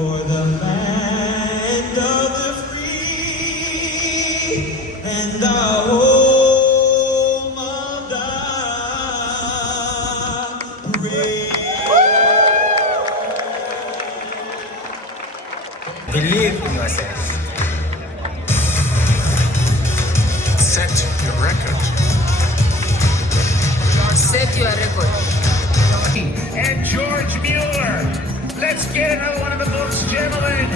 for the land of the free and the home of the brave. Believe in yourself. Set your record. Set your record. And George Mueller. Let's get another one of the books, gentlemen.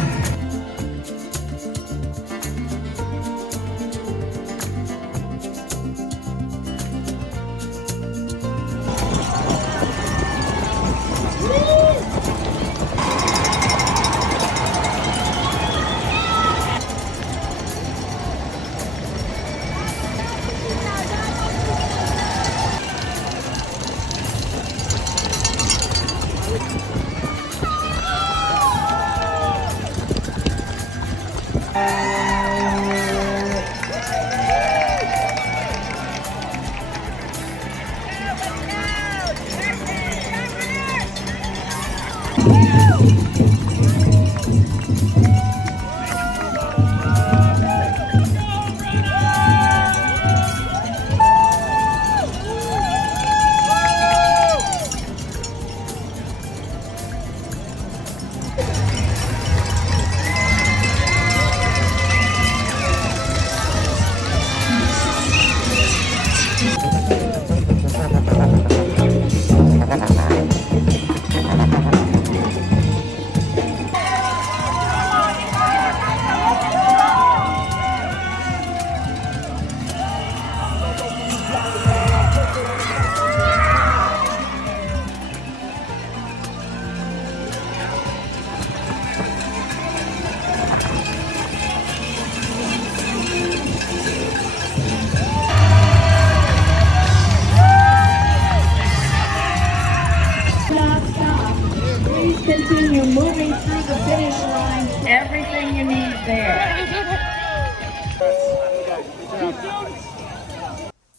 Please continue moving through the finish line. Everything you need there.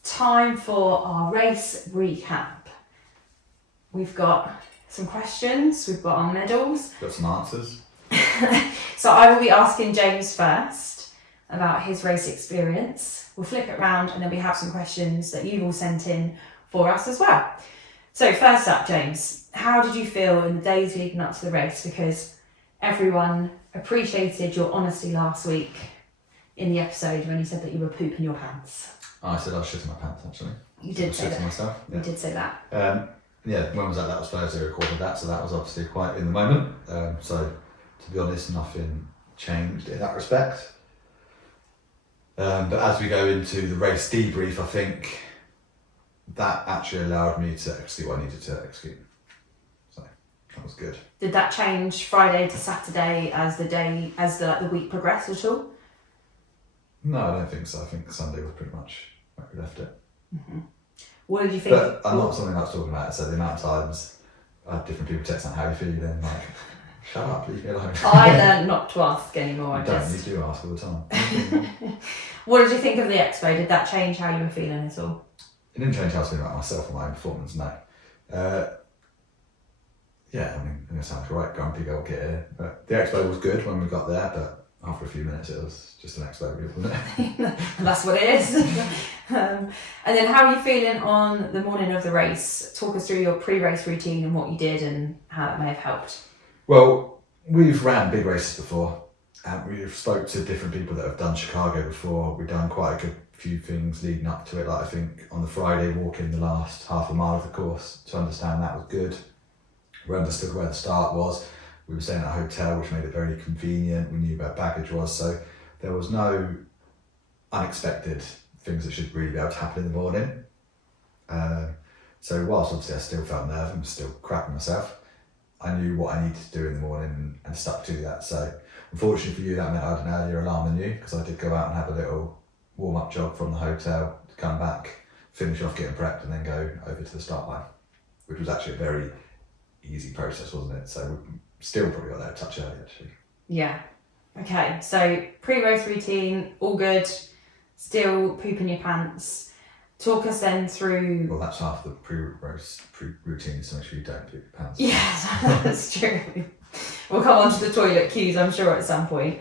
Time for our race recap. We've got some questions, we've got our medals. Got some answers. So I will be asking James first about his race experience. We'll flip it round and then we have some questions that you've all sent in for us as well. So first up, James, how did you feel in the days leading up to the race? Because everyone appreciated your honesty last week in the episode when you said that you were pooping your pants. Oh, I said I was shitting my pants actually. You did I was say shitting that. myself. Yeah. You did say that. Yeah, when was that? That was Thursday I recorded that, so that was obviously quite in the moment. So to be honest, nothing changed in that respect. But as we go into the race debrief, I think that actually allowed me to execute what I needed to execute. So that was good. Did that change Friday to Saturday as the week progressed at all? No, I don't think so. I think Sunday was pretty much where we left it. Mm-hmm. What did you think? But I'm not something I was talking about. So the amount of times I had different people texting how you feeling, like, shut up, leave me alone. I learned not to ask anymore. You do ask all the time. What did you think of the expo? Did that change how you were feeling at all? It didn't change how I was feeling about myself or my own performance, no. Yeah, I mean, it sounds right, grumpy girl get here. But the expo was good when we got there, but after a few minutes it was just an expo, wasn't it? That's what it is. And then how are you feeling on the morning of the race? Talk us through your pre-race routine and what you did and how that may have helped. Well, we've ran big races before, and we've spoke to different people that have done Chicago before. We've done quite a good few things leading up to it, like I think on the Friday walking the last half a mile of the course to understand that was good. We understood where the start was. We were staying at a hotel, which made it very convenient. We knew where baggage was, so there was no unexpected things that should really be able to happen in the morning. So whilst obviously I still felt nervous and was still crapping myself, I knew what I needed to do in the morning and stuck to that. So unfortunately for you, that meant I had an earlier alarm than you, because I did go out and have a little warm-up jog from the hotel to come back, finish off getting prepped and then go over to the start line, which was actually a very easy process, wasn't it? So we still probably got there a touch early actually. Yeah. Okay, so pre-race routine, all good, still pooping your pants. Talk us then through... Well, that's half the pre-race routine, so make sure you don't poop your pants. Yes, that's true. We'll come on to the toilet queues, I'm sure, at some point.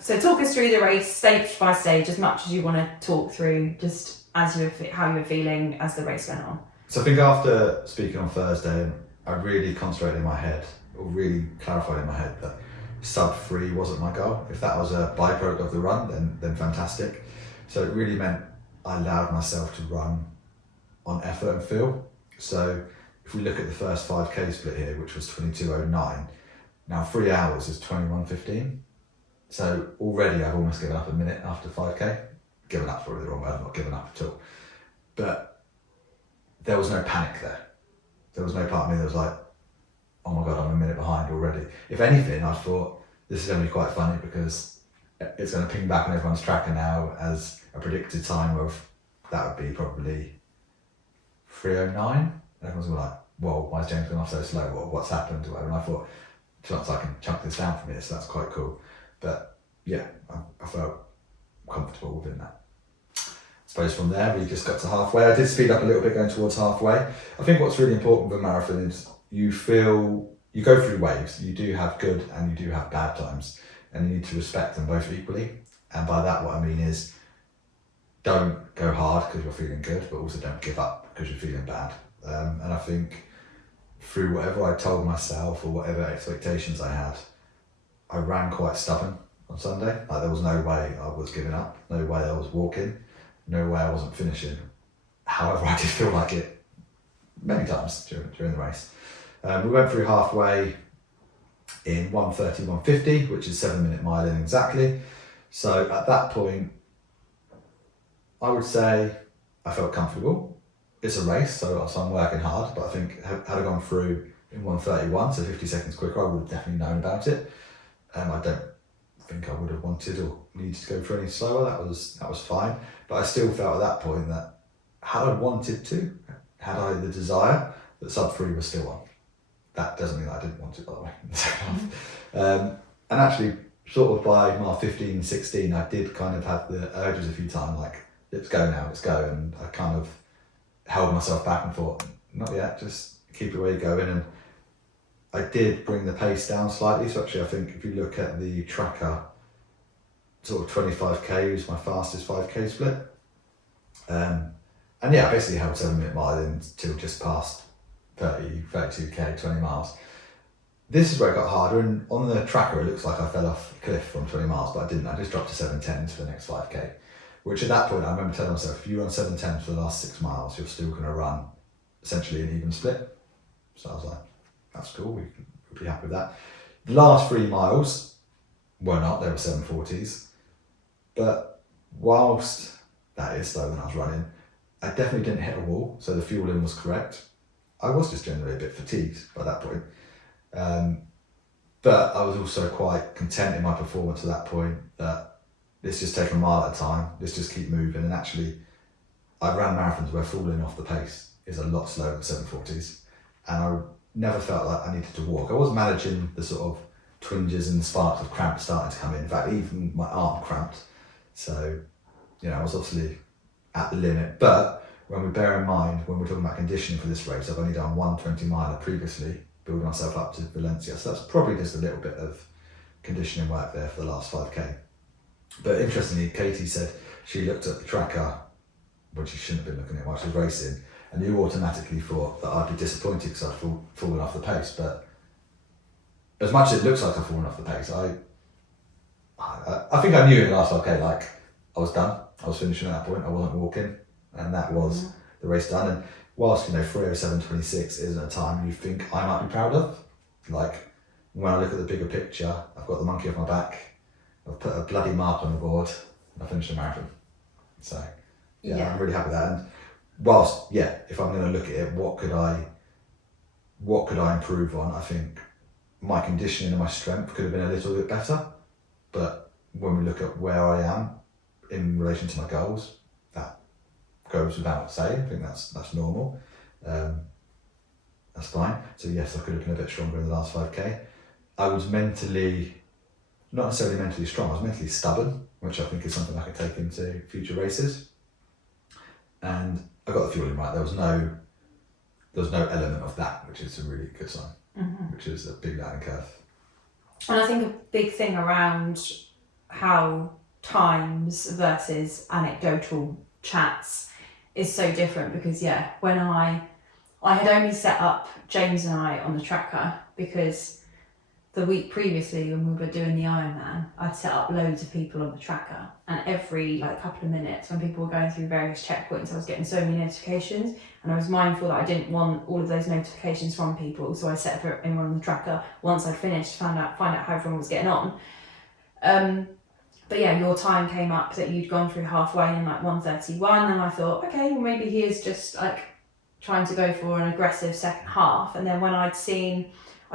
So talk us through the race stage by stage, as much as you want to talk through, just as how you were feeling as the race went on. So I think after speaking on Thursday, I really concentrated in my head, or really clarified in my head that sub 3 wasn't my goal. If that was a byproduct of the run, then fantastic. So it really meant I allowed myself to run on effort and feel. So if we look at the first 5k split here, which was 22:09, now 3 hours is 21:15. So already I've almost given up a minute after 5k. Given up for the wrong word, I've not given up at all. But there was no panic there. There was no part of me that was like, oh my God, I'm a minute behind already. If anything, I thought this is going to be quite funny because it's going to ping back on everyone's tracker now as a predicted time of, that would be probably 3:09. And everyone's going to be like, whoa, why is James going off so slow? What's happened? Or whatever. And I thought, chance I can chunk this down from here, so that's quite cool. But yeah, I felt comfortable within that. I suppose from there we just got to halfway. I did speed up a little bit going towards halfway. I think what's really important with a marathon is you go through waves. You do have good and you do have bad times, and you need to respect them both equally. And by that, what I mean is, don't go hard because you're feeling good, but also don't give up because you're feeling bad. And I think through whatever I told myself or whatever expectations I had, I ran quite stubborn on Sunday. Like there was no way I was giving up, no way I was walking, no way I wasn't finishing. However, I did feel like it many times during the race. We went through halfway in 1:30, which is 7-minute mile in exactly. So at that point, I would say I felt comfortable. It's a race, so I'm working hard, but I think had I gone through in 1:31, so 50 seconds quicker, I would have definitely known about it. I don't think I would have wanted or needed to go through any slower. That was fine, but I still felt at that point that had I wanted to, had I the desire, that sub 3 was still on. That doesn't mean that I didn't want it, by the way. And actually, sort of by mile 15, 16, I did kind of have the urges a few times, like, let's go now, let's go. And I kind of held myself back and thought, not yet, just keep your way going. And I did bring the pace down slightly. So actually, I think if you look at the tracker, sort of 25k was my fastest 5k split. And yeah, I basically held 7-minute mile until just past 30, 32k, 20 miles. This is where it got harder, and on the tracker it looks like I fell off a cliff from 20 miles, but I didn't. I just dropped to 7:10 for the next 5k, which at that point I remember telling myself, if you run 7:10 for the last 6 miles, you're still going to run essentially an even split. So I was like, that's cool, we'll be happy with that. The last 3 miles were not, they were 7:40s, but whilst that is slow when I was running, I definitely didn't hit a wall, so the fueling was correct. I was just generally a bit fatigued by that point. But I was also quite content in my performance at that point, that let's just take a mile at a time, let's just keep moving. And actually, I ran marathons where falling off the pace is a lot slower than 7:40s, and I never felt like I needed to walk. I was managing the sort of twinges and the sparks of cramp starting to come in. In fact, even my arm cramped. So, I was obviously at the limit. But when we bear in mind, when we're talking about conditioning for this race, I've only done 120 miler previously, building myself up to Valencia. So that's probably just a little bit of conditioning work there for the last 5k. But interestingly, Katie said she looked at the tracker, when she shouldn't have been looking at it while she was racing, and you automatically thought that I'd be disappointed because I'd fallen off the pace. But as much as it looks like I've fallen off the pace, I think I knew in the last 5k, like, I was done. I was finishing at that point, I wasn't walking, and that was the race done. And whilst 3:07.26 isn't a time you think I might be proud of, like when I look at the bigger picture, I've got the monkey off my back, I've put a bloody mark on the board, and I finished the marathon. So yeah, I'm really happy with that. And whilst, if I'm going to look at it, what could I improve on? I think my conditioning and my strength could have been a little bit better, but when we look at where I am in relation to my goals, that goes without saying. I think that's normal. That's fine. So yes, I could have been a bit stronger in the last 5k. I was not necessarily mentally strong, I was mentally stubborn, which I think is something I could take into future races. And I got the fueling right. There was no element of that, which is a really good sign, which is a big learning curve. And I think a big thing around how times versus anecdotal chats is so different because when I had only set up James and I on the tracker because the week previously when we were doing the Ironman, I'd set up loads of people on the tracker, and every couple of minutes when people were going through various checkpoints, I was getting so many notifications, and I was mindful that I didn't want all of those notifications from people, so I set up everyone on the tracker once I'd finished, find out how everyone was getting on. But your time came up that you'd gone through halfway in 1:31, and I thought, okay, well maybe he is just trying to go for an aggressive second half. And then when I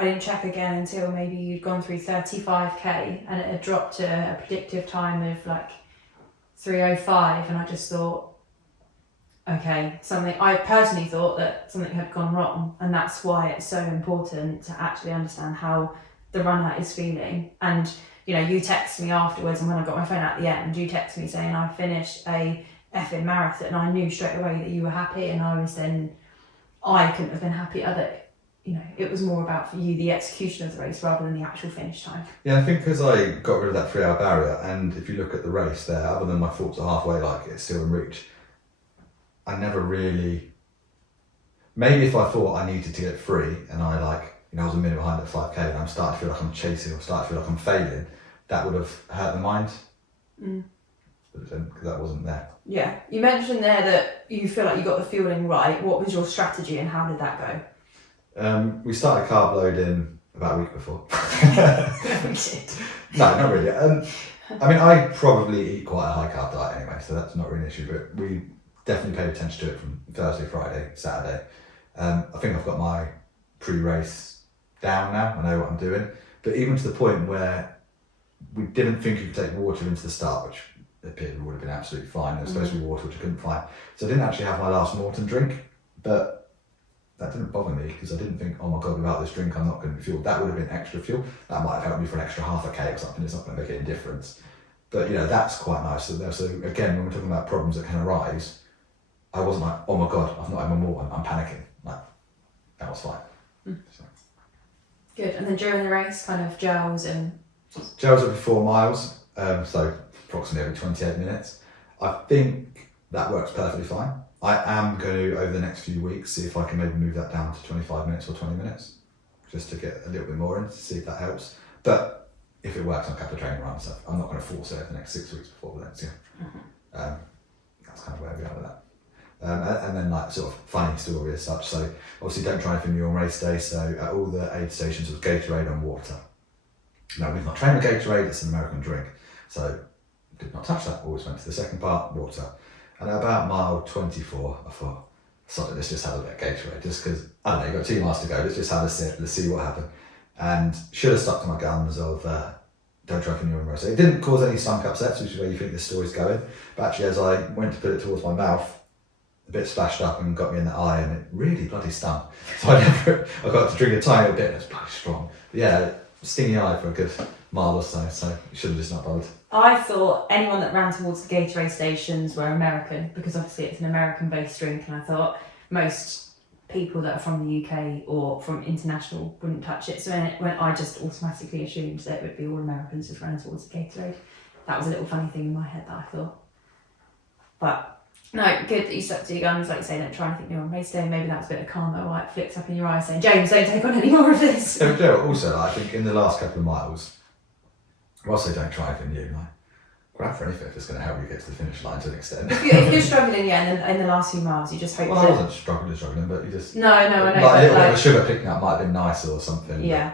didn't check again until maybe you'd gone through 35k and it had dropped to a predictive time of 3:05, and I just thought, okay, I personally thought that something had gone wrong, and that's why it's so important to actually understand how the runner is feeling. And you text me afterwards, and when I got my phone out at the end, you text me saying I finished a effing marathon, and I knew straight away that you were happy, and I couldn't have been happier that it was more about for you the execution of the race rather than the actual finish time. Yeah, I think because I got rid of that 3 hour barrier, and if you look at the race there, other than my thoughts are halfway, it's still in reach, I never really, maybe if I thought I needed to get free and I was a minute behind at 5k and I'm starting to feel like I'm chasing or starting to feel like I'm failing, that would have hurt the mind. But then, because that wasn't there. Yeah, you mentioned there that you feel like you got the fueling right. What was your strategy and how did that go? We started carb loading about a week before. We did. No, not really. I probably eat quite a high carb diet anyway, so that's not really an issue, but we definitely paid attention to it from Thursday, Friday, Saturday. I think I've got my pre-race down now. I know what I'm doing, but even to the point where we didn't think you could take water into the start, which appeared would have been absolutely fine. There was supposed to be water, which I couldn't find. So I didn't actually have my last Morton drink, but that didn't bother me because I didn't think, oh my God, without this drink, I'm not going to be fueled. That would have been extra fuel. That might have helped me for an extra half a K or something. It's not going to make any difference. But that's quite nice. So again, when we're talking about problems that can arise, I wasn't like, oh my God, I've not had my Morton, I'm panicking. That was fine. So. Good. And then during the race, kind of gels every 4 miles, so approximately every 28 minutes. I think that works perfectly fine. I am going to, over the next few weeks, see if I can maybe move that down to 25 minutes or 20 minutes, just to get a little bit more in, to see if that helps. But if it works on a couple of training runs, I'm not going to force it over the next 6 weeks before Valencia. That's kind of where we are with that. And then sort of funny story as such. So obviously don't try anything new on race day. So at all the aid stations was Gatorade and water. Now we've not trained with Gatorade, it's an American drink. So did not touch that, always went to the second part, water. And at about mile 24, I thought, sorry, let's just have a bit of Gatorade, just because, I don't know, you've got 2 miles to go, let's just have a sip, let's see what happened. And should have stuck to my guns of don't try for new on race. It didn't cause any stomach upsets, which is where you think this story's going. But actually, as I went to put it towards my mouth, a bit splashed up and got me in the eye, and it really bloody stung. So I got to drink a tiny bit, and it's bloody strong. But stingy eye for a good mile or so you should have just not bothered. I thought anyone that ran towards the Gatorade stations were American, because obviously it's an American-based drink, and I thought most people that are from the UK or from international wouldn't touch it. So when I just automatically assumed that it would be all Americans just running towards the Gatorade. That was a little funny thing in my head that I thought. But no, good that you stuck to your guns, like you say, don't try anything new on race day. Maybe that was a bit of karma, like flicks up in your eyes saying, James, don't take on any more of this. Also, I think in the last couple of miles, whilst I don't try anything new, grab for anything if it's going to help you get to the finish line to an extent. If you're struggling, in the last few miles, you just hope. Well, I wasn't struggling, but you just. No, I know. A little bit of sugar picking up might have been nice or something. Yeah.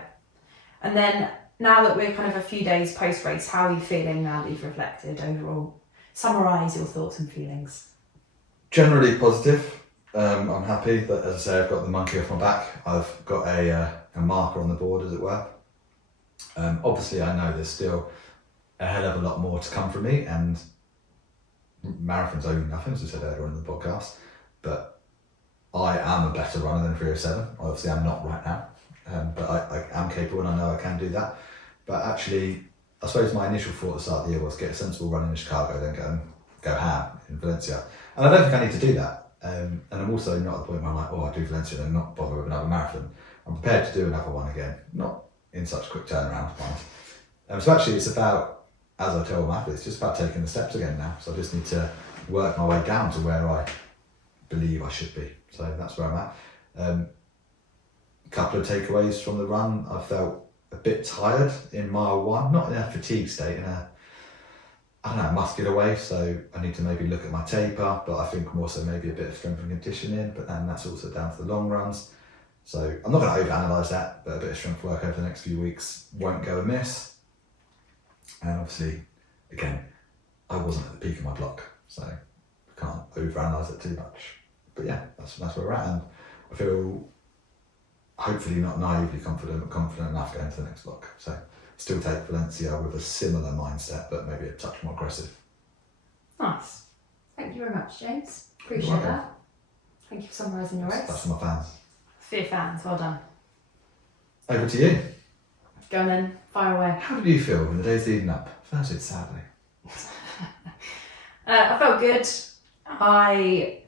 And then now that we're kind of a few days post race, how are you feeling now that you've reflected overall? Summarise your thoughts and feelings. Generally positive. I'm happy that, as I say, I've got the monkey off my back. I've got a marker on the board, as it were. Obviously, I know there's still a hell of a lot more to come from me, and marathons owe me nothing, as I said earlier in the podcast, but I am a better runner than 3:07. Obviously, I'm not right now, but I am capable, and I know I can do that. But actually, I suppose my initial thought at the start of the year was get a sensible run in Chicago, then go ham in Valencia. And I don't think I need to do that. And I'm also not at the point where I'm like, I do Valencia and I'm not bothered with another marathon. I'm prepared to do another one again. Not in such quick turnaround. So actually it's about, as I tell my athletes, it's just about taking the steps again now. So I just need to work my way down to where I believe I should be. So that's where I'm at. A couple of takeaways from the run. I felt a bit tired in mile 1, not in a fatigue state, in a, I don't know, muscular way. So I need to maybe look at my taper, but I think more so maybe a bit of strength and conditioning, but then that's also down to the long runs. So I'm not going to overanalyze that, but a bit of strength work over the next few weeks won't go amiss. And obviously, again, I wasn't at the peak of my block, so I can't overanalyze it too much. But yeah, that's where we're at, and I feel hopefully not naively confident, but confident enough going to the next block. So still take Valencia with a similar mindset, but maybe a touch more aggressive. Nice. Thank you very much, James. Appreciate welcome. that. Thank you for summarising your race. That's for my fans. For your fans, well done. Over to you. Go on then, fire away. How did you feel in the days leading up? Firstly, sadly. I felt good. I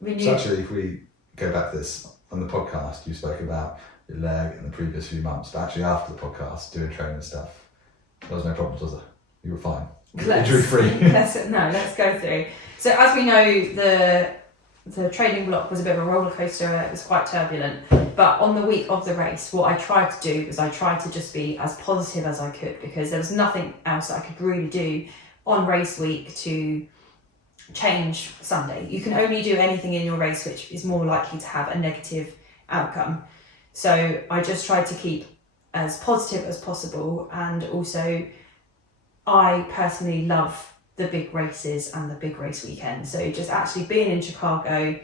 renewed. So actually, if we go back to this, on the podcast, you spoke about your leg in the previous few months, but actually after the podcast, doing training and stuff, there was no problems, was there? You were fine. Injury free. Let's go through. So as we know, the training block was a bit of a roller coaster. It was quite turbulent. But on the week of the race, what I tried to do was I tried to just be as positive as I could, because there was nothing else that I could really do on race week to change Sunday. You can only do anything in your race which is more likely to have a negative outcome. So I just tried to keep as positive as possible, and also I personally love the big races and the big race weekend. So just actually being in Chicago,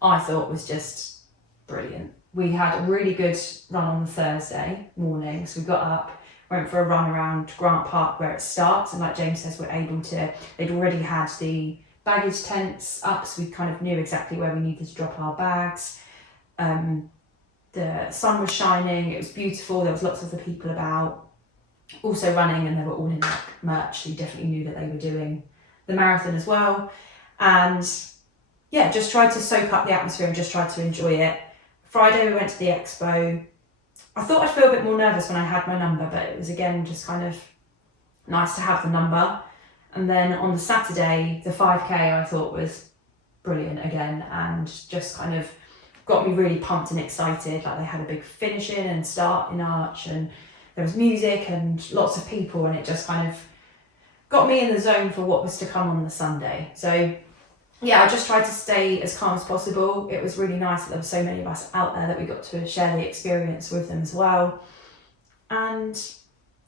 I thought was just brilliant. We had a really good run on the Thursday morning. So we got up, went for a run around Grant Park where it starts. And like James says, they'd already had the baggage tents up. So we kind of knew exactly where we needed to drop our bags. The sun was shining, it was beautiful. There was lots of the people about also running, and they were all in like merch, so you definitely knew that they were doing the marathon as well. And yeah, just tried to soak up the atmosphere and just tried to enjoy it. Friday we went to the expo. I thought I'd feel a bit more nervous when I had my number, but it was again just kind of nice to have the number. And then on the Saturday, the 5k I thought was brilliant again, and just kind of got me really pumped and excited. Like they had a big finish in and start in Arch, and there was music and lots of people, and it just kind of got me in the zone for what was to come on the Sunday. So yeah, I just tried to stay as calm as possible. It was really nice that there were so many of us out there that we got to share the experience with them as well. And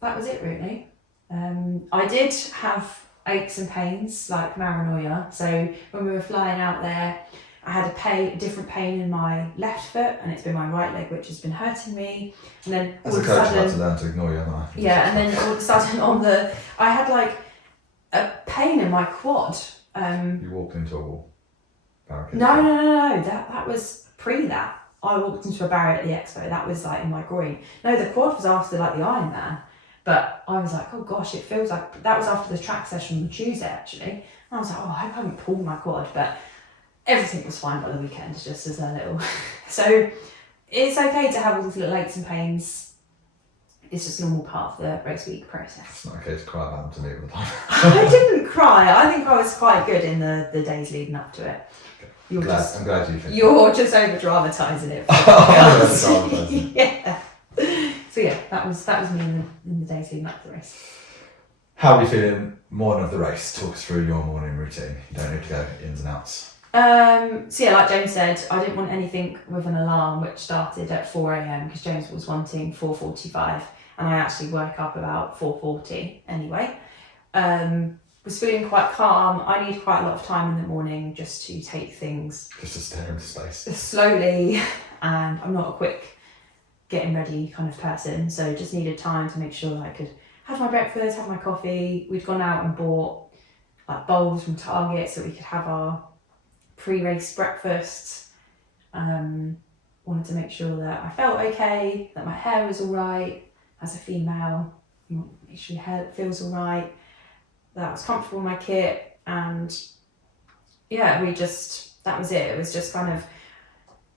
that was it really. I did have aches and pains, like paranoia. So when we were flying out there, I had a different pain in my left foot, and it's been my right leg which has been hurting me. And then As a coach, I had to learn to ignore you, haven't I? Yeah, and then all of a sudden I had like a pain in my quad. You walked into a wall. Barricade. No. That was pre that. I walked into a barrier at the expo. That was like in my groin. No, the quad was after like the Ironman. But I was like, oh gosh, it feels like that was after the track session on Tuesday actually. And I was like, oh, I hope I haven't pulled my quad, but everything was fine by the weekend, just as a little. So it's okay to have all these little aches and pains. It's just a normal part of the race week process. It's not okay to cry about them to me all the time. I didn't cry. I think I was quite good in the days leading up to it. I'm glad you think. You're just over dramatising it. Yeah. So yeah, that was me in the days leading up to the race. How are you feeling morning of the race? Talk us through your morning routine. You don't need to go ins and outs. So yeah, like James said, I didn't want anything with an alarm which started at 4 a.m. because James was wanting 4:45, and I actually woke up about 4:40 anyway. Was feeling quite calm. I need quite a lot of time in the morning just to take things Just to stare into space. slowly, and I'm not a quick getting ready kind of person, so just needed time to make sure that I could have my breakfast, have my coffee. We'd gone out and bought like bowls from Target so we could have our pre-race breakfast. Wanted to make sure that I felt okay, that my hair was all right. As a female, you want to make sure your hair feels all right, that I was comfortable in my kit, and yeah, that was it. It was just kind of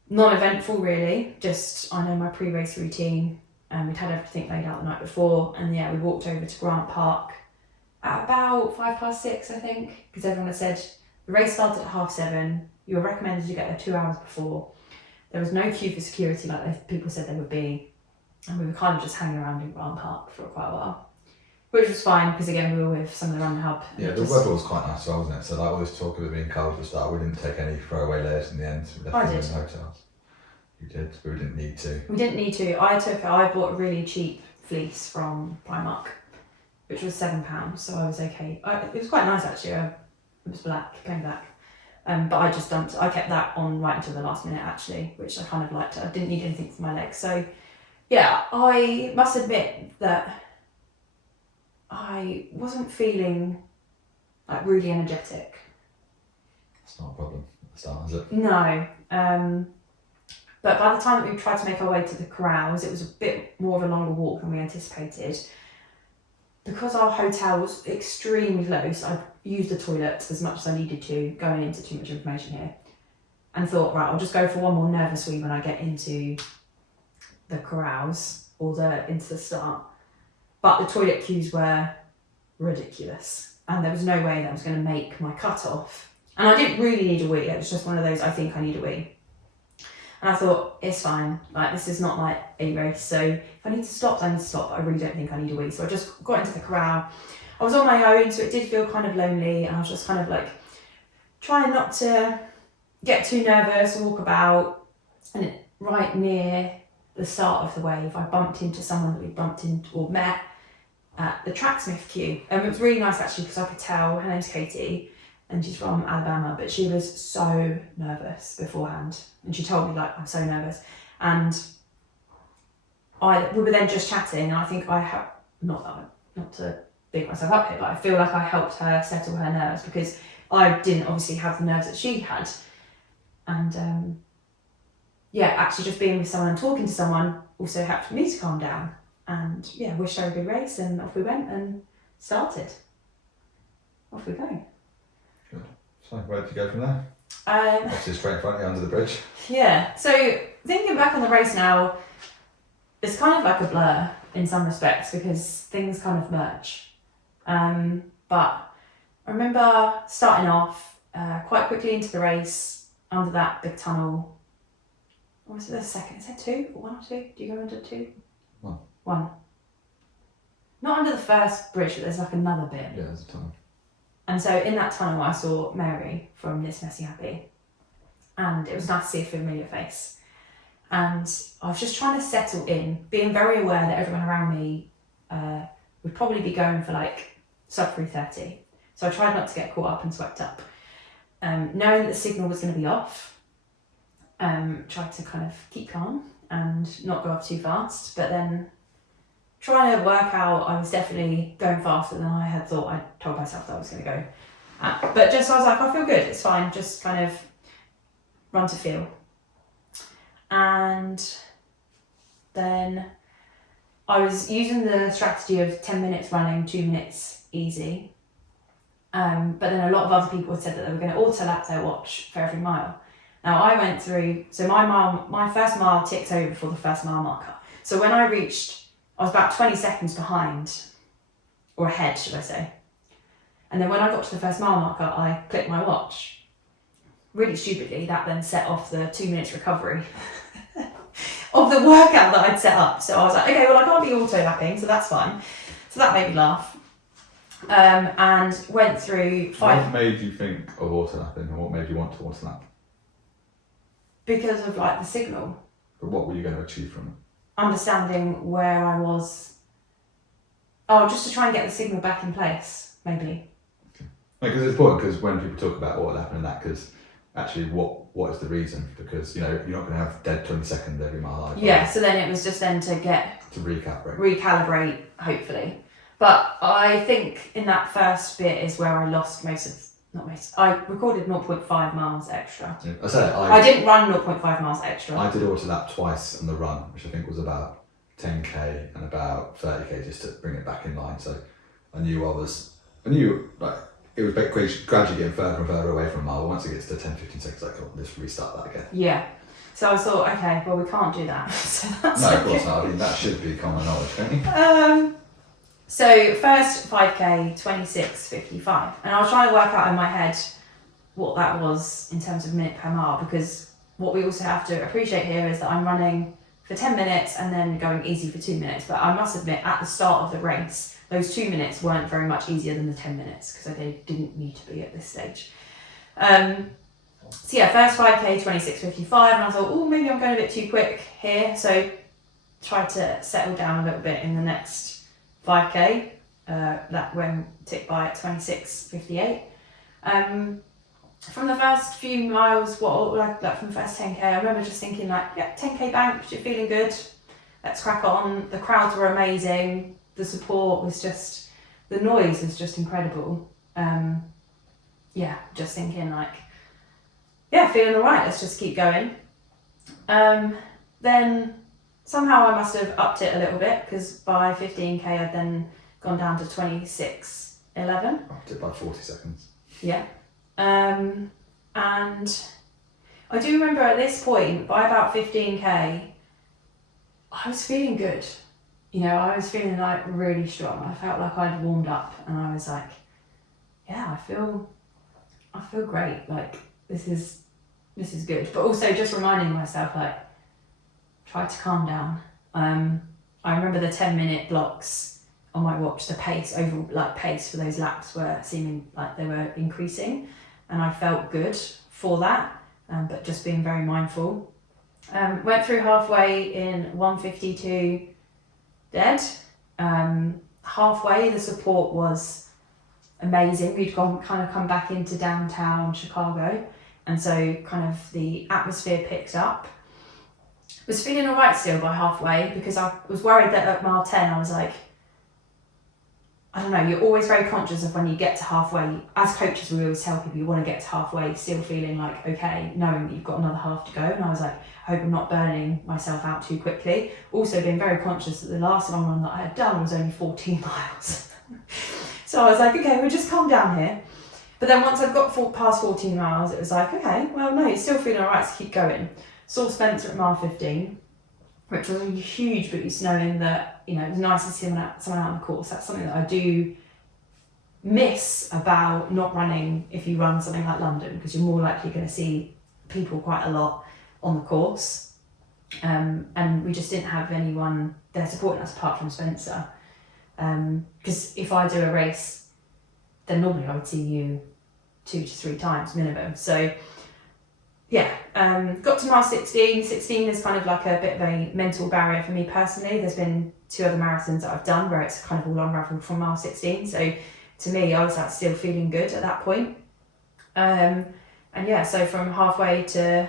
non-eventful really. Just, I know my pre-race routine, and we'd had everything laid out the night before, and yeah, we walked over to Grant Park at about 6:05, I think, because everyone had said the race started at 7:30. You were recommended to get there 2 hours before. There was no queue for security like people said there would be, and we were kind of just hanging around in Grant Park for quite a while, which was fine because again we were with some of the Run Hub. Yeah, the weather was quite nice, wasn't it? So like all this talk of it being cold at the start, we didn't take any throwaway layers in the end. We left them in the hotels. You did, but we didn't need to. We didn't need to. I bought a really cheap fleece from Primark, which was £7, so I was okay. It was quite nice actually. It was black, plain black. But I kept that on right until the last minute actually, which I kind of liked. I didn't need anything for my legs. So yeah, I must admit that I wasn't feeling like really energetic. That's not a problem at the start, is it? No. But by the time that we tried to make our way to the corrals, it was a bit more of a longer walk than we anticipated. Because our hotel was extremely close, I used the toilet as much as I needed to, going into too much information here, and thought, right, I'll just go for one more nervous wee when I get into the corrals or into the start. But the toilet queues were ridiculous, and there was no way that I was going to make my cut-off. And I didn't really need a wee, it was just one of those, I think I need a wee. And I thought, it's fine, like this is not like a race, so if I need to stop, I need to stop, but I really don't think I need a wee. So I just got into the corral. I was on my own, so it did feel kind of lonely, and I was just kind of like trying not to get too nervous, walk about, and right near the start of the wave, I bumped into someone that we bumped into or met at the Tracksmith queue. And it was really nice actually, because I could tell her name's Katie, and she's from Alabama, but she was so nervous beforehand. And she told me, like, I'm so nervous. And we were then just chatting, and I think I helped, not to big myself up here, but I feel like I helped her settle her nerves, because I didn't obviously have the nerves that she had. And yeah, actually just being with someone and talking to someone also helped me to calm down. And yeah, wished her a good race, and off we went and started. Off we go. Good. So where did you go from there? Obviously straight in front of you under the bridge. Yeah, so thinking back on the race now, it's kind of like a blur in some respects because things kind of merge. But I remember starting off quite quickly into the race under that big tunnel. Or was it the second? Is there two? One or two? Do you go under two? One. Not under the first bridge, but there's like another bit. Yeah, there's a tunnel. And so in that tunnel, I saw Mary from This Messy Happy. And it was nice to see a familiar face. And I was just trying to settle in, being very aware that everyone around me would probably be going for like sub 3:30. So I tried not to get caught up and swept up. Knowing that the signal was going to be off, tried to kind of keep calm and not go up too fast. But then trying to work out, I was definitely going faster than I had thought. I told myself that I was going to go. But just I was like, I feel good, it's fine, just kind of run to feel. And then I was using the strategy of 10 minutes running, 2 minutes easy. But then a lot of other people had said that they were going to auto-lap their watch for every mile. Now I went through, so my first mile ticked over before the first mile marker. So when I reached, I was about 20 seconds behind, or ahead, should I say. And then when I got to the first mile marker, I clicked my watch. Really stupidly, that then set off the 2 minutes recovery of the workout that I'd set up. So I was like, okay, well I can't be auto-lapping, so that's fine. So that made me laugh. And went through 5... What made you think of auto-lapping, and what made you want to auto-lap? Because of like the signal. But what were you going to achieve from it? Understanding where I was. Oh, just to try and get the signal back in place, maybe. Because it's important, because when people talk about auto-lapping and that, because actually what is the reason? Because, you know, you're not going to have dead 20 seconds every mile either. Yeah, so then it was just then to recalibrate, hopefully. But I think in that first bit is where I lost I recorded 0.5 miles extra. Yeah. I didn't run 0.5 miles extra. I did auto-lap twice on the run, which I think was about 10k and about 30k, just to bring it back in line. So I knew like it was gradually getting further and further away from a mile. Once it gets to 10-15 seconds, I can just restart that again. Yeah. So I thought, okay, well, we can't do that. So that's No, of course okay. not. I mean, that should be common knowledge, don't you? So first 5k, 26:55, and I was trying to work out in my head what that was in terms of minute per mile, because what we also have to appreciate here is that I'm running for 10 minutes and then going easy for 2 minutes. But I must admit, at the start of the race, those 2 minutes weren't very much easier than the 10 minutes because they didn't need to be at this stage. So yeah, first 5k, 26:55, and I thought, oh, maybe I'm going a bit too quick here. So tried to settle down a little bit in the next 5k. That went ticked by at 26:58. From the first few miles, like from the first 10k, I remember just thinking like, yeah, 10k banked, you're feeling good. Let's crack on. The crowds were amazing. The support was just, the noise was just incredible. Yeah, just thinking like, yeah, feeling all right. Let's just keep going. Then somehow I must have upped it a little bit because by 15k I'd then gone down to 26:11. I did by 40 seconds. Yeah. And I do remember at this point, by about 15k, I was feeling good. You know, I was feeling like really strong. I felt like I'd warmed up and I was like, yeah, I feel great. Like this is good. But also just reminding myself, like, try to calm down. I remember the 10-minute blocks on my watch, the pace for those laps were seeming like they were increasing, and I felt good for that. But just being very mindful. Went through halfway in 1:52 dead. Halfway, the support was amazing. We'd come back into downtown Chicago, and so kind of the atmosphere picked up. Was feeling all right still by halfway because I was worried that at mile 10 I was like, I don't know, you're always very conscious of when you get to halfway. As coaches, we always tell people you want to get to halfway still feeling like okay, knowing that you've got another half to go. And I was like, I hope I'm not burning myself out too quickly. Also being very conscious that the last long run that I had done was only 14 miles. So I was like, okay, we'll just calm down here. But then once I'd got past 14 miles, it was like, okay, well, no, you're still feeling all right, so keep going. Saw Spencer at mile 15, which was a huge boost, knowing that, you know, it was nice to see someone out on the course. That's something that I do miss about not running if you run something like London, because you're more likely going to see people quite a lot on the course. And we just didn't have anyone there supporting us apart from Spencer. Because if I do a race, then normally I would see you 2 to 3 times minimum. So yeah, got to mile 16. 16 is kind of like a bit of a mental barrier for me personally. There's been 2 other marathons that I've done where it's kind of all unravelled from mile 16. So to me, I was like still feeling good at that point. And yeah, so from halfway to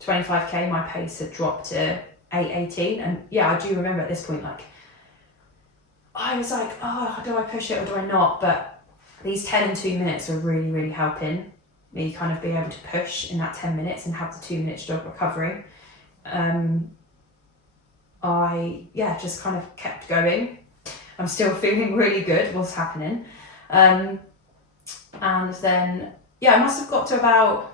25k, my pace had dropped to 8:18. And yeah, I do remember at this point, like, I was like, oh, do I push it or do I not? But these 10 and 2 minutes were really, really helping me kind of be able to push in that 10 minutes and have the 2 minutes jog recovery. I just kind of kept going. I'm still feeling really good, what's happening. And then, yeah, I must have got to about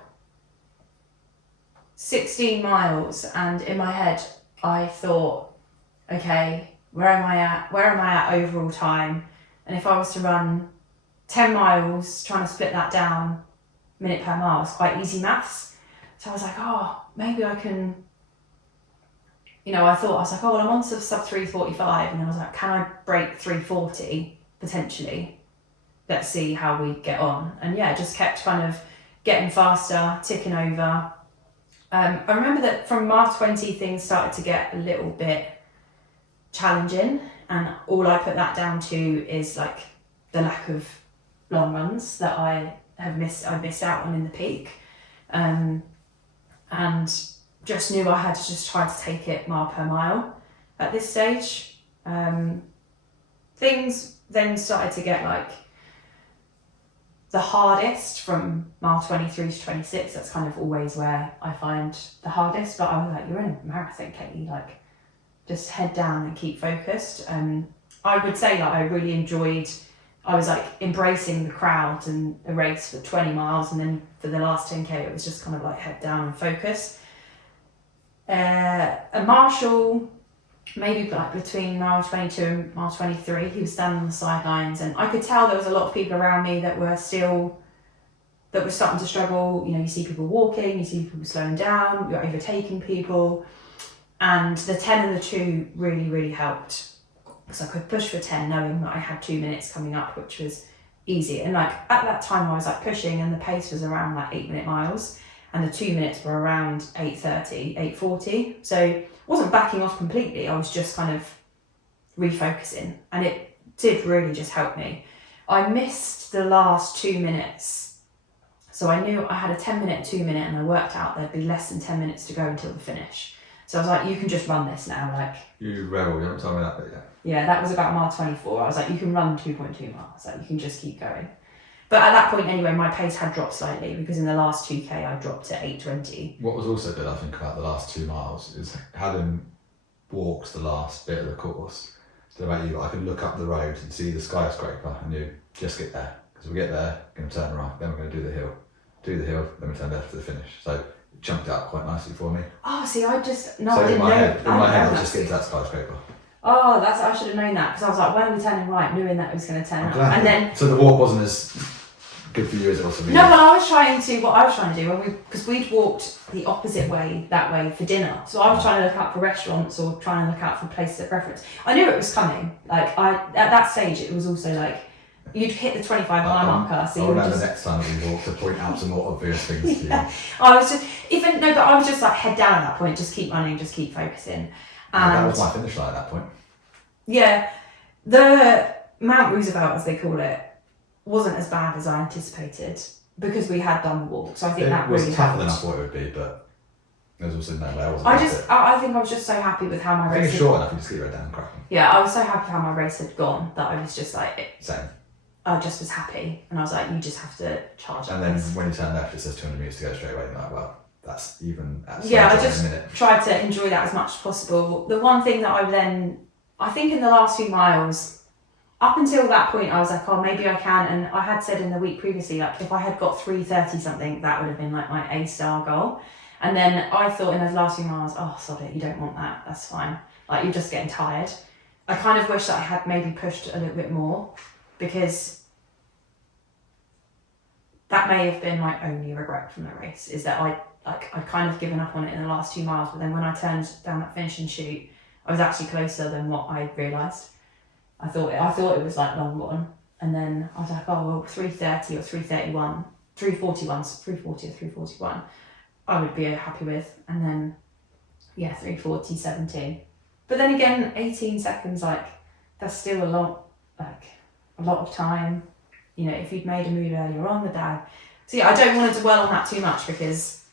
16 miles, and in my head, I thought, okay, where am I at overall time? And if I was to run 10 miles, trying to split that down minute per mile is quite easy maths. So I was like, oh, maybe I can, I was like, oh, well, I'm on sub 3:45, and I was like, can I break 3:40 potentially? Let's see how we get on. And yeah, just kept kind of getting faster, ticking over. I remember that from mile 20, things started to get a little bit challenging, and all I put that down to is like the lack of long runs that I missed out on in the peak, and just knew I had to just try to take it mile per mile at this stage. Things then started to get like the hardest from mile 23 to 26. That's kind of always where I find the hardest, but I was like, you're in a marathon, Katie, like just head down and keep focused. I would say that I really enjoyed, I was like embracing the crowd and the race for 20 miles, and then for the last 10k it was just kind of like head down and focus. a marshal, maybe like between mile 22 and mile 23, he was standing on the sidelines, and I could tell there was a lot of people around me that were starting to struggle. You know, you see people walking, you see people slowing down, you're overtaking people, and the 10 and the 2 really, really helped, because I could push for 10 knowing that I had 2 minutes coming up, which was easy. And like at that time I was like pushing, and the pace was around like 8-minute miles, and the 2 minutes were around 8:30, 8:40. So I wasn't backing off completely, I was just kind of refocusing, and it did really just help me. I missed the last 2 minutes, so I knew I had a 10-minute, 2-minute, and I worked out there'd be less than 10 minutes to go until the finish. So I was like, you can just run this now. Like, You rebel, you haven't told me that bit yet. yeah, that was about mile 24. I was like, you can run 2.2 miles. Like, you can just keep going. But at that point anyway, my pace had dropped slightly, because in the last 2K I dropped to 8:20. What was also good, I think, about the last 2 miles is having walked the last bit of the course. So about you, I could look up the road and see the skyscraper, and you just get there. Because we get there, we're going to turn right, then we're going to do the hill, then we turn left to the finish. So it jumped out quite nicely for me. Oh, see, I just no, So I in didn't my know. head, I was that. just getting to that skyscraper. Oh, I should have known that, because I was like, when are we turning right, knowing that it was going to turn I'm up, glad. and then. So the walk wasn't as good for you as it was for me. No, but what I was trying to do, because we'd walked the opposite way that way for dinner. So I was trying to look out for restaurants or trying to look out for places of preference. I knew it was coming. Like at that stage, it was also like you'd hit the 25-mile marker. So I'll you were remember just. next time we walk to point out some more obvious things to you. I was just but I was just like head down at that point. Just keep running, just keep focusing. And That was my finish line at that point. yeah, the Mount Roosevelt, as they call it, wasn't as bad as I anticipated, because we had done the walk. So I think that It was really tougher than I helped. thought it would be, but there was also no way I wasn't. I think I was just so happy with how my I think race. it's short enough. You just keep it down and cracking. Yeah, I was so happy how my race had gone that I was just like, Same. I just was happy, and I was like, you just have to charge. And up then this. when you turn left, it says 200 meters to go straight away. And you're like, well, that's even at Yeah, I in just a minute. tried to enjoy that as much as possible. The one thing that I think in the last few miles, up until that point, I was like, oh, maybe I can. And I had said in the week previously, like, if I had got 3:30 something, that would have been like my A-star goal. And then I thought in those last few miles, oh, sod it, you don't want that. That's fine. Like, you're just getting tired. I kind of wish that I had maybe pushed a little bit more, because that may have been my only regret from the race, is that I'd kind of given up on it in the last 2 miles, but then when I turned down that finishing chute, I was actually closer than what I realised. I thought it was like long gone, and then I was like, oh well, 3:30 or 3:31, 3:40 or 3:41, I would be happy with, and then 3:40.17. But then again, 18 seconds, like that's still a lot of time. You know, if you'd made a move earlier on the day. So yeah, I don't want to dwell on that too much, because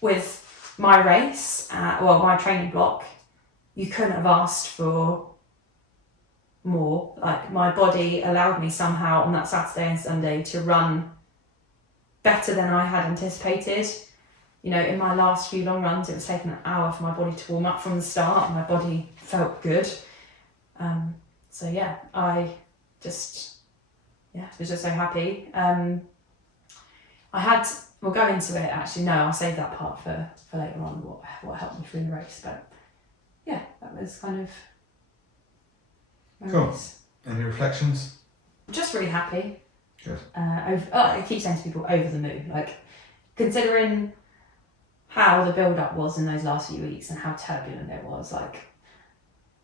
with my race, my training block, you couldn't have asked for more. Like, my body allowed me somehow on that Saturday and Sunday to run better than I had anticipated. You know, in my last few long runs, it was taking an hour for my body to warm up from the start, and my body felt good. So yeah, I was just so happy. We'll go into it actually. No, I'll save that part for later on, what helped me through the race. But yeah, that was kind of my Cool. race. Any reflections? Just really happy. Good. I keep saying to people, over the moon. Like, considering how the build-up was in those last few weeks and how turbulent it was, like,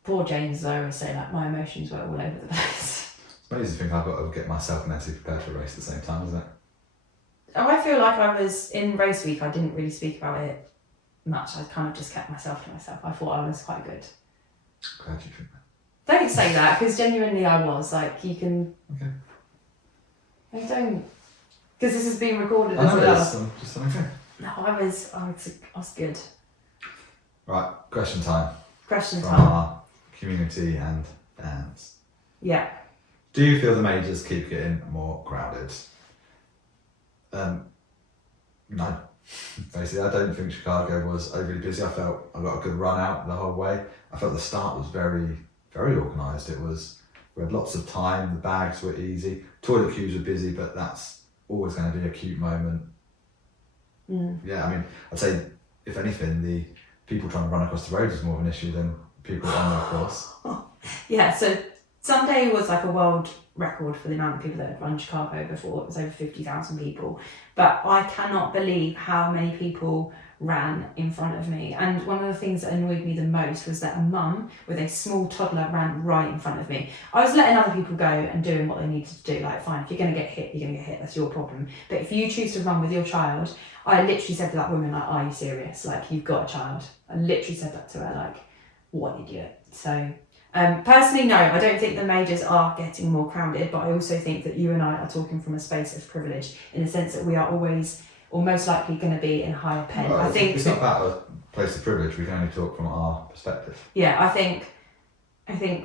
poor James, as I always say, like, my emotions were all over the place. It's amazing to think I've got to get myself mentally prepared for a race at the same time, isn't it? I feel like I was, in race week, I didn't really speak about it much. I kind of just kept myself to myself. I thought I was quite good. Glad you think that. Don't say that, because genuinely I was. Like, you can... Okay. I don't... Because this is being recorded I as know it well. is, I'm just okay. No, I was good. Right, question time. Question From time. our community and fans. Yeah. Do you feel the majors keep getting more crowded? No. Basically, I don't think Chicago was overly busy. I felt I got a good run out the whole way. I felt the start was very, very organised. We had lots of time, the bags were easy. Toilet queues were busy, but that's always going to be a cute moment. Yeah, I mean, I'd say if anything, the people trying to run across the road is more of an issue than people on the course. Yeah, so Sunday was like a world record for the amount of people that had run Chicago before. It was over 50,000 people. But I cannot believe how many people ran in front of me. And one of the things that annoyed me the most was that a mum with a small toddler ran right in front of me. I was letting other people go and doing what they needed to do. Like, fine, if you're going to get hit, you're going to get hit. That's your problem. But if you choose to run with your child, I literally said to that woman, like, are you serious? Like, you've got a child. I literally said that to her, like, what an idiot. So, personally, no, I don't think the majors are getting more crowded, but I also think that you and I are talking from a space of privilege in the sense that we are always, or most likely, going to be in higher pay. Well, I think it's not about a place of privilege. We can only talk from our perspective. Yeah, I think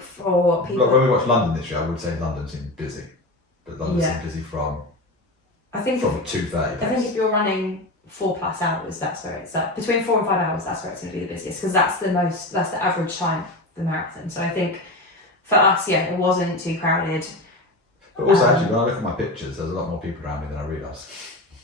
for people, Like when we watched London this year, I would say London seemed busy, but London seemed busy from 2:30. I think if you're running 4+ hours, that's where it's at. Between 4 and 5 hours, that's where it's going to be the busiest because that's the average time for the marathon. So I think for us, yeah, it wasn't too crowded. But also, actually, when I look at my pictures, there's a lot more people around me than I realised.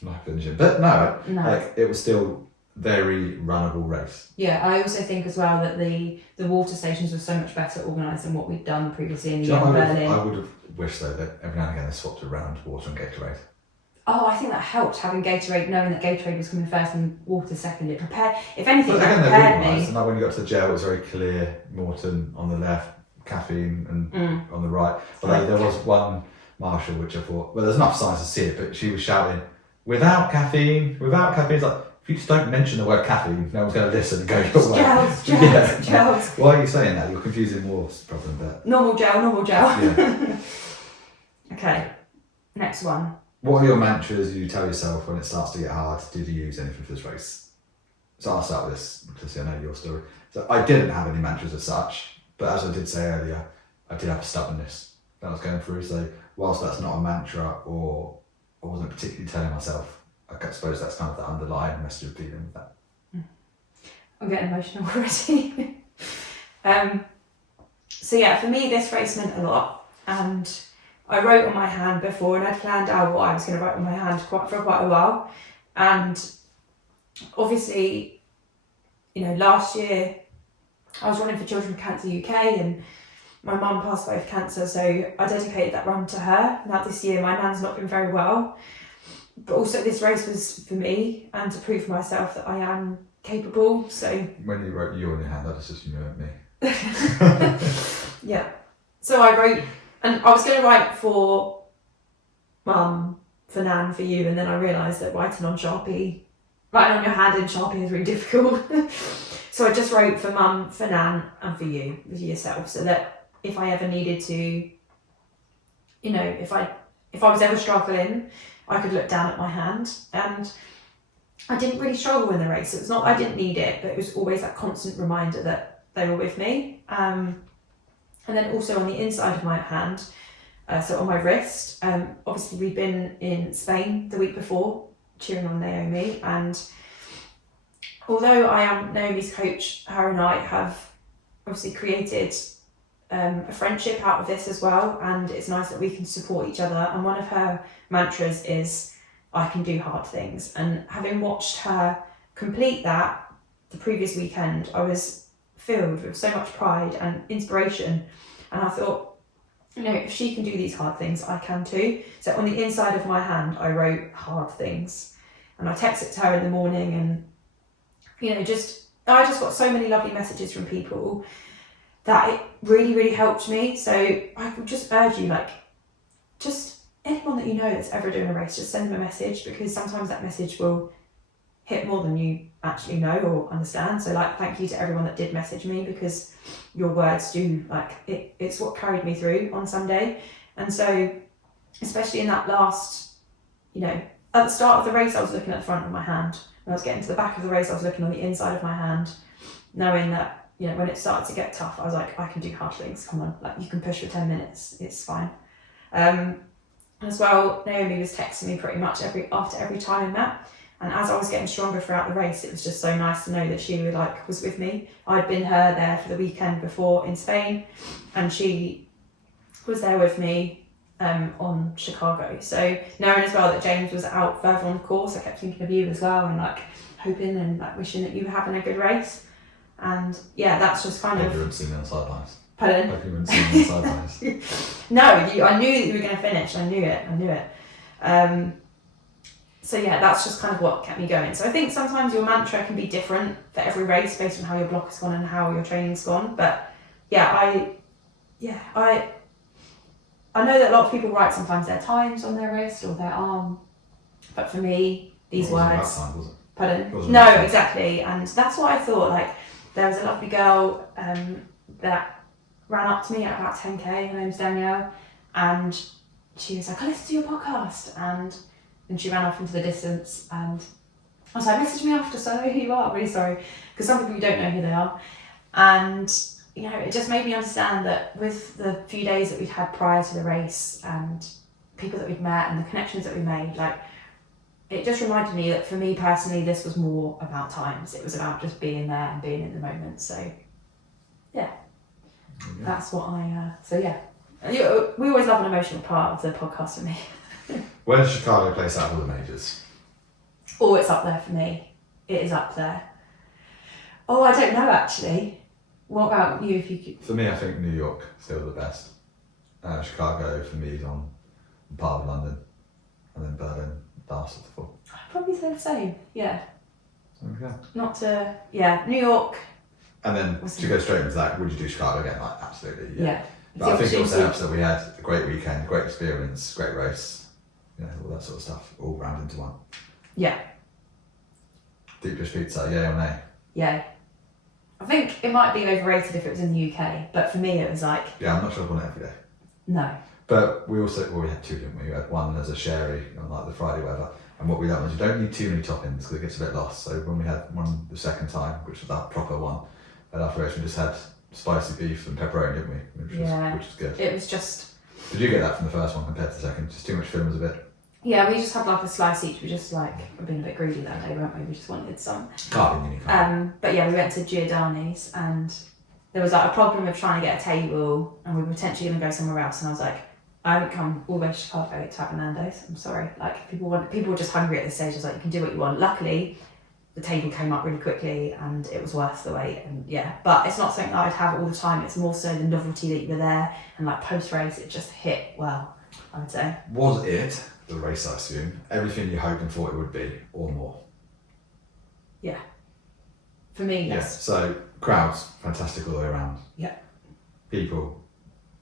Like finishing, but no, like it was still very runnable race. Yeah, I also think as well that the water stations were so much better organised than what we'd done previously in Berlin. I would have wished though that every now and again they swapped around water and Gatorade. Oh, I think that helped having Gatorade, knowing that Gatorade was coming first and water second. It prepared, if anything, But it again, prepared me. And like when you got to the gel, it was very clear. Morton on the left, caffeine and on the right. Although there was one marshal which I thought, well, there's enough signs to see it, but she was shouting, without caffeine. It's like, if you just don't mention the word caffeine, no one's going to listen and go your way. Gels. Why are you saying that? You're confusing more problem, but Normal gel. yeah. Okay, next one. What are your mantras you tell yourself when it starts to get hard? Did you use anything for this race? So I'll start with this because I know your story. So I didn't have any mantras as such, but as I did say earlier, I did have a stubbornness that I was going through. So whilst that's not a mantra or I wasn't particularly telling myself, I suppose that's kind of the underlying message of feeling with that. I'm getting emotional already. So yeah, for me this race meant a lot, and I wrote on my hand before, and I'd planned out what I was going to write on my hand for quite a while. And obviously, you know, last year I was running for Children with Cancer UK, and my mum passed away of cancer, so I dedicated that run to her. Now this year my nan's not been very well, but also this race was for me and to prove myself that I am capable. So when you wrote you on your hand, I just assumed you meant me. Yeah. So I wrote, and I was going to write for Mum, for Nan, for you, and then I realised that writing on your hand in Sharpie is really difficult. So I just wrote for Mum, for Nan, and for you, for yourself, so that if I ever needed to, you know, if I was ever struggling, I could look down at my hand. And I didn't really struggle in the race. It was not that I didn't need it, but it was always that constant reminder that they were with me. And then also on the inside of my hand, so on my wrist, obviously we'd been in Spain the week before cheering on Naomi, and although I am Naomi's coach, her and I have obviously created a friendship out of this as well, and it's nice that we can support each other. And one of her mantras is, I can do hard things. And having watched her complete that the previous weekend, I was filled with so much pride and inspiration, and I thought, you know, if she can do these hard things, I can too. So on the inside of my hand I wrote hard things, and I texted to her in the morning, and you know, I just got so many lovely messages from people that it really, really helped me. So I would just urge you, like, just anyone that you know that's ever doing a race, just send them a message, because sometimes that message will hit more than you actually know or understand. So like, thank you to everyone that did message me, because your words do, like, it's what carried me through on Sunday. And so especially in that last, you know, at the start of the race I was looking at the front of my hand, when I was getting to the back of the race I was looking on the inside of my hand, knowing that, you know, when it started to get tough I was like, I can do hard things, come on, like, you can push for 10 minutes, it's fine. As well, Naomi was texting me pretty much after every time in that. And as I was getting stronger throughout the race, it was just so nice to know that she was with me. I'd been her there for the weekend before in Spain, and she was there with me on Chicago. So knowing as well that James was out further on the course, I kept thinking of you as well, and like hoping and like wishing that you were having a good race. And yeah, that's just kind Hope of. you wouldn't see me on the sidelines. Pardon? Hope you wouldn't see me on the sidelines. No, I knew that you were going to finish. I knew it. So yeah, that's just kind of what kept me going. So I think sometimes your mantra can be different for every race based on how your block has gone and how your training's gone. But yeah, I know that a lot of people write sometimes their times on their wrist or their arm. But for me, these It wasn't words. about time, was it? Pardon? It wasn't No, about time. exactly. And that's what I thought. Like, there was a lovely girl that ran up to me at about 10k. Her name's Danielle, and she was like, "I listened to your podcast," and then she ran off into the distance. And I was like, "Message me after, so I know who you are." I'm really sorry, because some people you don't know who they are. And you know, it just made me understand that with the few days that we'd had prior to the race and people that we'd met and the connections that we made, like, it just reminded me that for me personally, this was more about times. It was about just being there and being in the moment. So, yeah, that's what we always love an emotional part of the podcast for me. Where does Chicago place out of all the majors? Oh, it's up there for me. It is up there. Oh, I don't know actually. What about you? If you could. For me, I think New York still the best. Chicago for me is on part of London, and then Berlin, last of the four. I'd probably say the same. Yeah. Okay. Not to. Yeah, New York. And then to go straight into that, would you do Chicago again? Like, absolutely, yeah. Yeah. But I think it also helps that we had a great weekend, great experience, great race, you know, all that sort of stuff, all round into one. Yeah. Deep dish pizza, yay or nay? Yeah. I think it might be overrated if it was in the UK, but for me it was like, Yeah, I'm not sure I'd want it every day. no. But we had two, didn't we? We had one as a sherry on like the Friday, whatever. And what we learned was you don't need too many toppings because it gets a bit lost. So when we had one the second time, which was that proper one, at after race we just had spicy beef and pepperoni, didn't we? Which was good. It was just. Did you get that from the first one compared to the second? Just too much filling was a bit. Yeah, we just had like a slice each. We just like were being a bit greedy that day, weren't we? We just wanted some. But yeah, we went to Giordani's and there was like a problem of trying to get a table, and we were potentially going to go somewhere else. And I was like, I haven't come all the way to Chicago to have a Nando's. I'm sorry. Like people were just hungry at this stage. I was like, you can do what you want. Luckily, the table came up really quickly and it was worth the wait. And yeah, but it's not something that I'd have all the time. It's more so the novelty that you were there, and like post race, it just hit well, I would say. Was it the race, I assume, everything you hoped and thought it would be, or more? Yeah. For me, Yeah. yes. So crowds, fantastic all the way around. Yeah. People,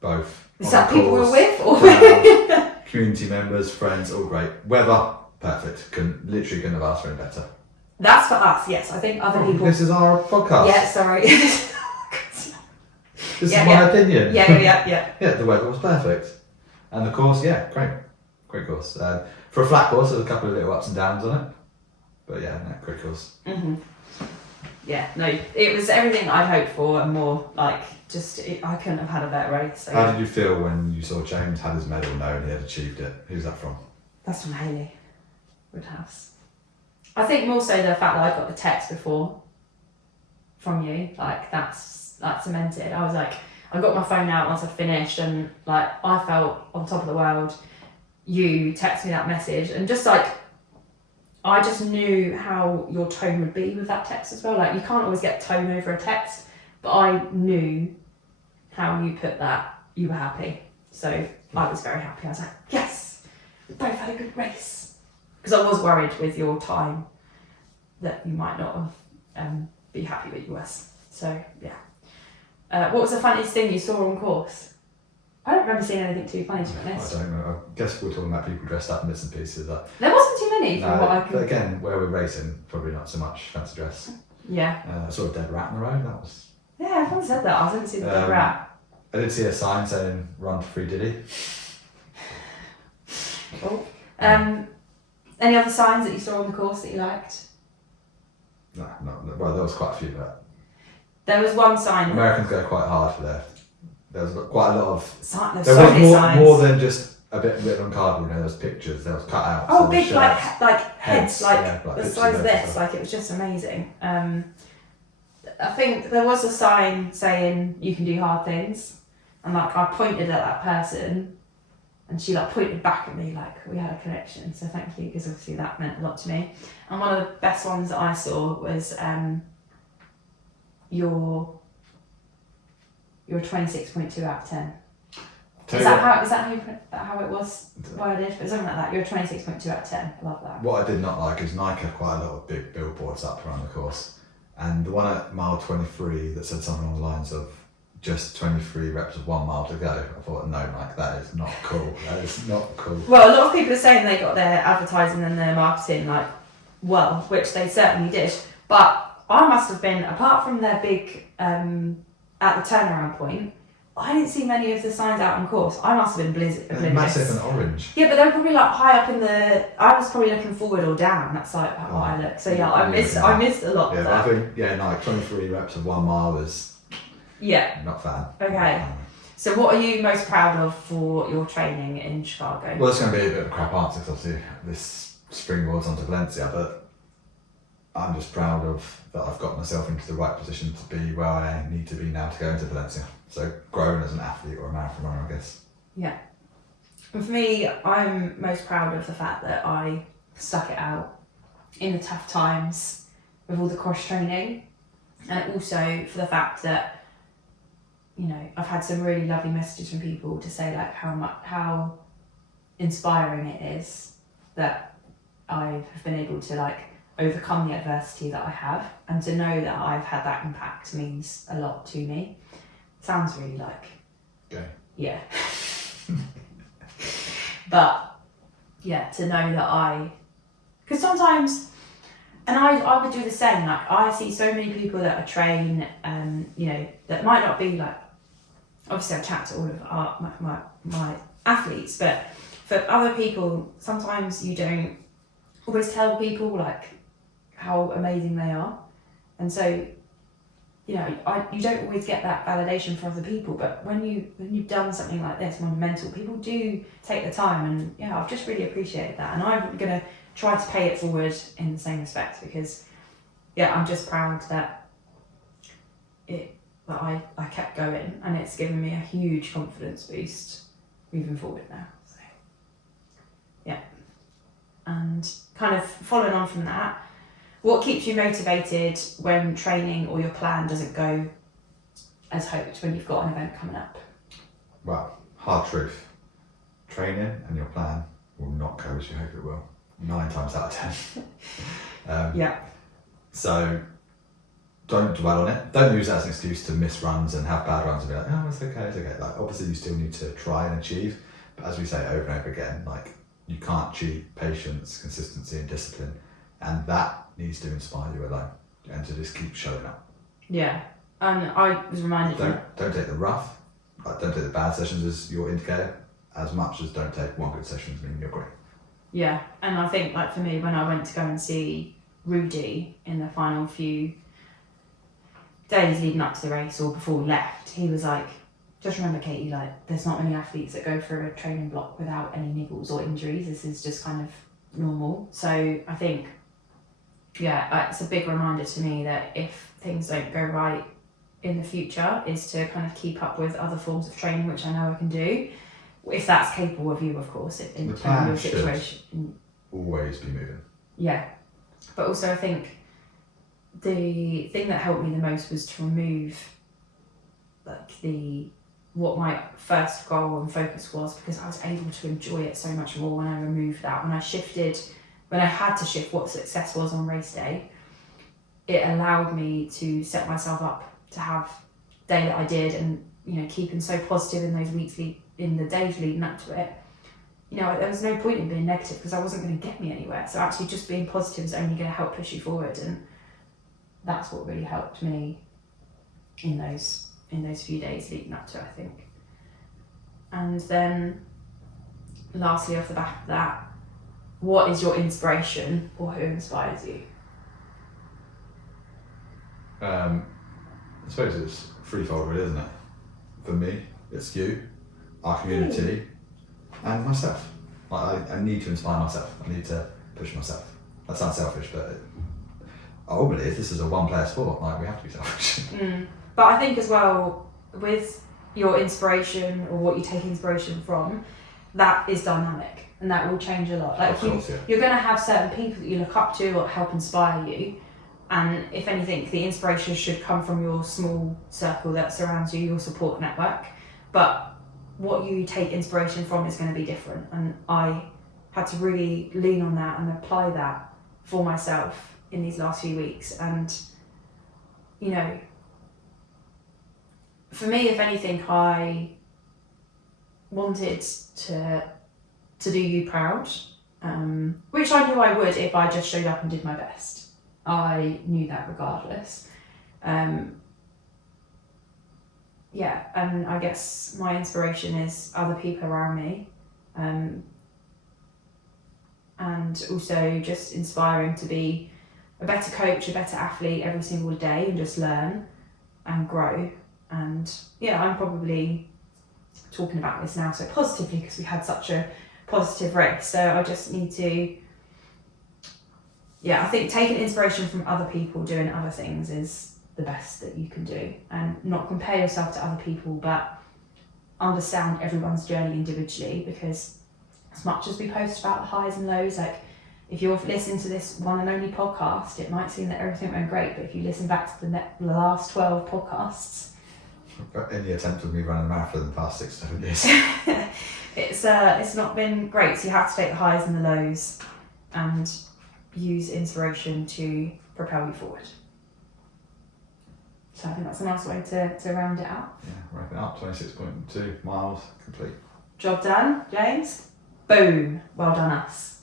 both. Is on that the people we're course, with or? crowd, community members, friends, all great. Weather, perfect. Literally couldn't have asked for any better. That's for us, yes. I think other people. This is our podcast. Yeah, sorry. This is Yeah, my yeah. opinion. Yeah. Yeah, the weather was perfect. And the course, yeah, great course. For a flat course, there's a couple of little ups and downs on it. But yeah, no, great course. Mm-hmm. Yeah, no, it was everything I'd hoped for and more. Like, I couldn't have had a better race. So. How did you feel when you saw James had his medal knowing he had achieved it? Who's that from? That's from Hayley Woodhouse. I think more so the fact that I got the text before from you, like that's cemented. I was like, I got my phone out once I finished and like I felt on top of the world. You texted me that message and just like, I just knew how your tone would be with that text as well. Like you can't always get tone over a text, but I knew how you put that, you were happy. So I was very happy. I was like, yes, we both had a good race. Because I was worried with your time that you might not have be happy with yours. So yeah. What was the funniest thing you saw on course? I don't remember seeing anything too funny, to be honest. I don't know. I guess we're talking about people dressed up in bits and pieces. There wasn't too many from what I can... But again, where we're racing, probably not so much fancy dress. Yeah. I saw a dead rat in the road. That was... Yeah, everyone said that. I didn't see the dead rat. I did see a sign saying "Run to Free Diddy." Oh. Any other signs that you saw on the course that you liked? No, well, there was quite a few, but there was one sign. Americans go quite hard for their. There was quite a lot of. There's there so was many signs. more than just a bit on card. You know, there was pictures, there was cutouts. Oh, there was big like shirts. heads, like the pictures size of and this. stuff. Like it was just amazing. I think there was a sign saying you can do hard things, and like I pointed at that person, And she like pointed back at me like we had a connection. So thank you, because obviously that meant a lot to me. And one of the best ones that I saw was your 26.2 out of 10. Is that how it was worded? But something like that. You're 26.2 out of 10. I love that. What I did not like is Nike have quite a lot of big billboards up around the course. And the one at mile 23 that said something along the lines of just 23 reps of 1 mile to go. I thought, no, Nike, that is not cool. That is not cool. Well, a lot of people are saying they got their advertising and their marketing well, which they certainly did. But I must have been, apart from their big, at the turnaround point, I didn't see many of the signs out on course. I must have been oblivious. Massive and orange. Yeah, but they were probably like high up in I was probably looking forward or down. That's like how I look. So yeah, I missed a lot of that. I think, Nike 23 reps of 1 mile is not fan. Okay. So what are you most proud of for your training in Chicago? Well, it's going to be a bit of a crap answer because obviously this springboards onto Valencia, but I'm just proud of that I've got myself into the right position to be where I need to be now to go into Valencia. So growing as an athlete or a marathon runner, I guess. Yeah. And for me, I'm most proud of the fact that I stuck it out in the tough times with all the cross training, and also for the fact that, I've had some really lovely messages from people to say like how inspiring it is that I have been able to like overcome the adversity that I have, and to know that I've had that impact means a lot to me. Sounds really like yeah. But yeah, to know that because sometimes, and I would do the same, like I see so many people that are trained, that might not be like, obviously I chat to all of my athletes, but for other people, sometimes you don't always tell people like how amazing they are. And so, you don't always get that validation from other people, but when you've done something like this, monumental, people do take the time, and I've just really appreciated that, and I'm gonna try to pay it forward in the same respect, because I'm just proud that I kept going, and it's given me a huge confidence boost moving forward now. So and kind of following on from that, what keeps you motivated when training or your plan doesn't go as hoped when you've got an event coming up? Well, hard truth. Training and your plan will not go as you hope it will. 9 times out of 10. So don't dwell on it. Don't use that as an excuse to miss runs and have bad runs and be like, oh, it's okay. Like, obviously you still need to try and achieve, but as we say over and over again, like, you can't cheat patience, consistency and discipline, and that needs to inspire you alone, and to just keep showing up. Yeah, and I was reminded. Don't take the rough, don't take the bad sessions as your indicator, as much as don't take one good session as meaning you're great. Yeah, and I think like for me, when I went to go and see Rudy in the final few days leading up to the race or before we left, he was like, just remember, Katie, like there's not many athletes that go through a training block without any niggles or injuries. This is just kind of normal. So I think, it's a big reminder to me that if things don't go right in the future, is to kind of keep up with other forms of training, which I know I can do, if that's capable of you, of course, in terms of your situation. Always be moving. Yeah, but also I think the thing that helped me the most was to remove like what my first goal and focus was, because I was able to enjoy it so much more when I removed that. When I had to shift what success was on race day, it allowed me to set myself up to have the day that I did, and keeping so positive in those weeks in the days leading up to it. There was no point in being negative because I wasn't going to get me anywhere. So actually just being positive is only going to help push you forward, and that's what really helped me in those few days leading up to it, I think. And then lastly, off the back of that, what is your inspiration, or who inspires you? I suppose it's threefold, really, isn't it? For me, it's you, our community, and myself. Like, I need to inspire myself. I need to push myself. That sounds selfish, but ultimately, if this is a one-player sport, like, we have to be selfish. But I think as well, with your inspiration or what you take inspiration from, that is dynamic and that will change a lot. Like Of course, yeah. you're going to have certain people that you look up to or help inspire you, and if anything, the inspiration should come from your small circle that surrounds you, your support network. But what you take inspiration from is going to be different, and I had to really lean on that and apply that for myself in these last few weeks. And you know, for me, if anything, I wanted to do you proud, which I knew I would if I just showed up and did my best. I knew that regardless. Yeah, and I guess my inspiration is other people around me, and also just inspiring to be a better coach, a better athlete every single day, and just learn and grow. And yeah, I'm probably talking about this now so positively because we had such a positive race. So I just need to, I think taking inspiration from other people doing other things is the best that you can do, and not compare yourself to other people, but understand everyone's journey individually. Because as much as we post about the highs and lows, like if you're listening to this one and only podcast, it might seem that everything went great, but if you listen back to the last 12 podcasts, in the attempt of me running a marathon in the past 6-7 years, it's not been great. So you have to take the highs and the lows and use inspiration to propel you forward. So I think that's a nice way to round it out. yeah, wrapping up 26.2 miles complete. Job done, James. Boom. Well done us.